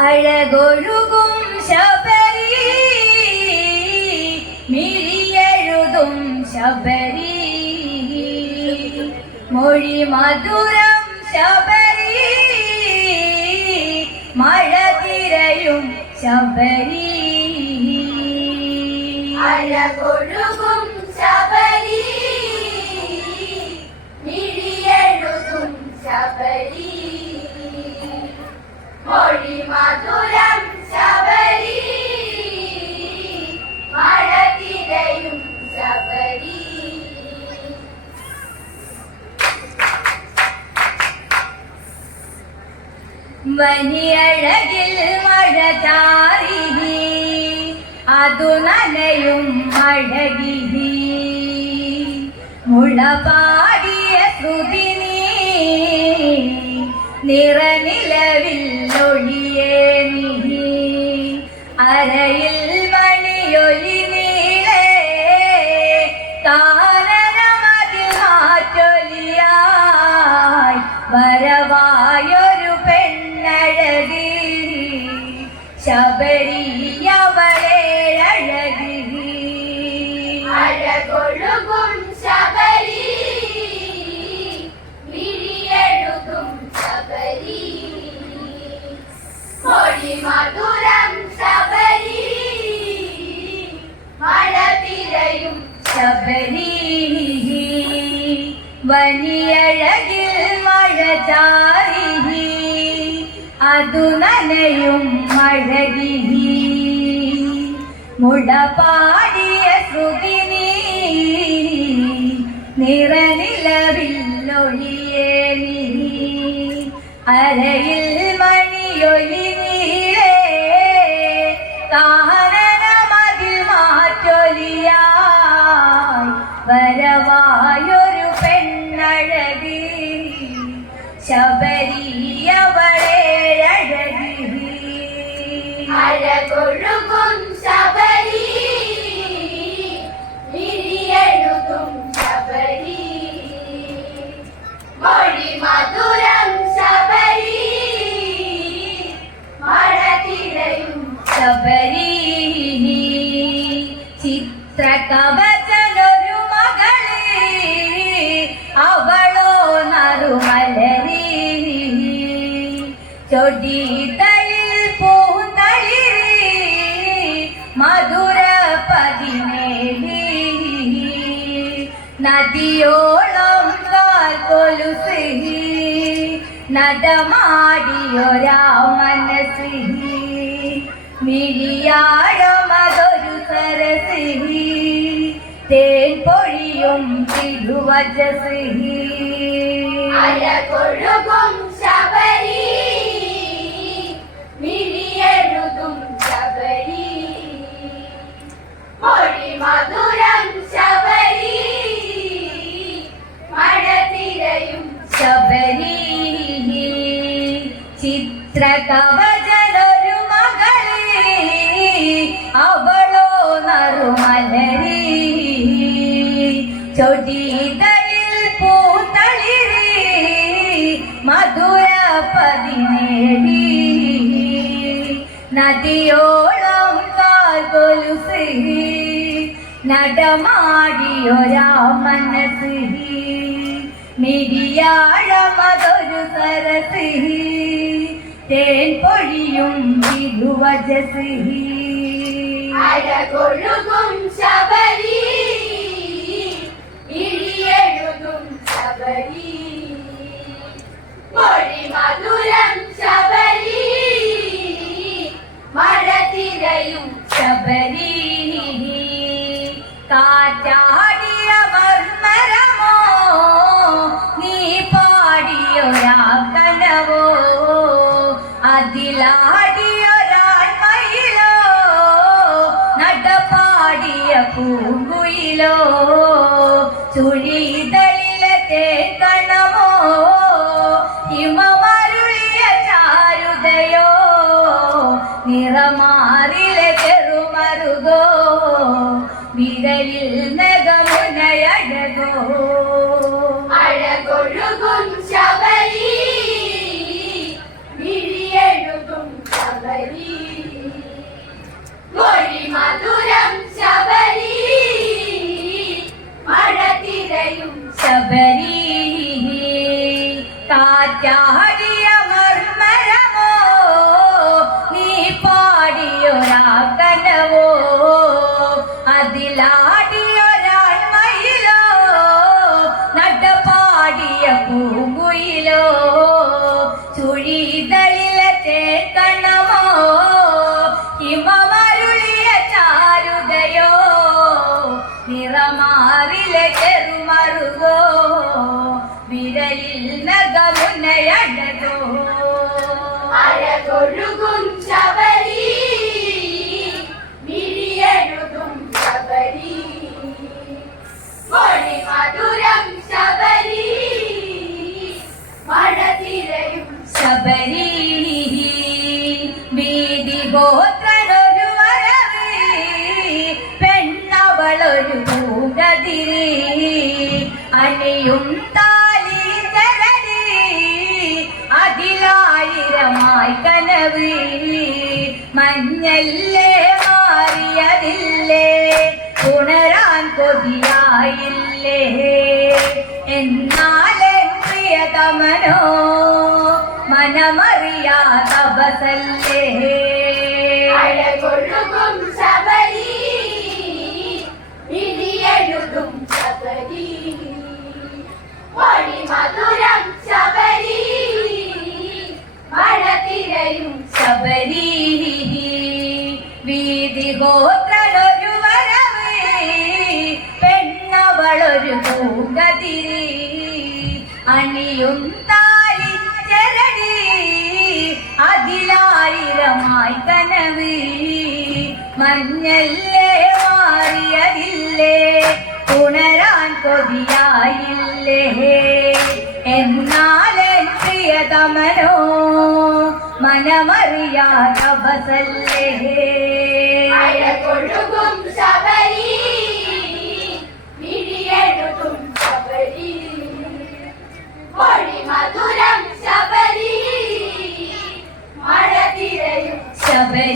അഴകൊഴുകും ശബരി മിഴിയെഴുതും ശബരി. മൊഴി മധുരം ശബരി മഴ തിരയും ശബരി. അഴകൊഴുകും ശബരി വനിയഴകിൽ മഴ ചാരി അതു നനയും അഴകി മുളപാടിയ ശ്രുതി നിറനിലവിൽ ഒഴിയേ നിഹി അരയിൽ അഴകൊഴുകും ശബരി. മിഴിയെഴുതും ശബരി. മൊഴി മധുരം ശബരി. മഴ തിരയും ശബരി. വനിയഴകിൽ മഴ ചാരി. അതു നനയും മഴകി മുടപാടിയ നിറനിലവില്ലൊഴിയേ നീ. അരയിൽ മണിയൊലി നീളേ കാനനമതിൽ മാറ്റൊലിയായി. വരവായൊരു പെണ്ണഴകി ശബരിയവളെ അഴകി അഴകൊഴുകും ശബരി ചിത്രകവചനൊരു മകളി. അവളോ നറുമലരി ചൊടിതളിൽ പൂന്തളിരി. മധുര പതിനേഴി. നദിയോളം കൊലുസി നടമാടിയൊരാ മനസ്സി മിഴിയാഴമതൊരു സരസിഹി. തേൻ പൊഴിയും തിരുവജസി അഴകൊഴുകും ശബരി മിഴിയഴുകും ശബരി. മൊഴി മധുരം ശബരി മഴ തിരയും ശബരി. ചിത്രകവചനൊരു അവളോ നറുമലരി. ചൊടിതളിൽ പൂത്തളിരി മധുര പതിനേടി നദിയോളം കാൽ കൊലുസി നടമാടിയൊരാ മനസ്സി മിരിയാഴമതൊരു സരസി തേൻ പൊഴിയും വിധുവജസി. അഴകൊഴുകും ശബരി. ഇഴിയെഴുതും ശബരി. മൊഴി മധുരം ശബരി. മഴ തിരയും ശബരി. കാറ്റാടിയ മർമരമോ നീ പാടിയൊരാക്കനവോ അതിലാടിയൊരാൺമയിലോ പൂങ്കുയിലോ ചുഴിതളിലെ കാറ്റാടിയ മർമരമോ നീ പാടിയൊരാകനവോ അതിലാടിയൊരാൺമയിലോ നടപാടിയ പൂങ്കുയിലോ? ചുഴിതളിലെ ചേക്കണമോ ഹിമമരുളിയ ചാരുതയോ നിറമാറിലെ ചെറുമറുകോ? നഗമുനയടതോ അഴകൊഴുകും ശബരി മിഴിയെഴുതും ശബരി മൊഴി മധുരം ശബരി മഴ തിരയും ശബരി വീതി ഗോത്രനൊരു വരവ് പെണ്ണവളൊരു പൂങ്കതിരി അണിയും താലി കനവ് മഞ്ഞല്ലേ മാറിയതില്ലേ? ഉണരാൻ കൊതിയായില്ലേ? എന്നാലേ പ്രിയതമനോ മനമറിയാ തപസല്ലേ അണിയും താലി ചരടി. അതിലായിരമായി കനവ്. മഞ്ഞല്ലേ മാറിയതില്ലേ? ഉണരാൻ കൊതിയായില്ലേ? എന്നാലെ പ്രിയതമനോ മനമറിയാ തപസല്ലേ അഴകൊഴുകും ശബരി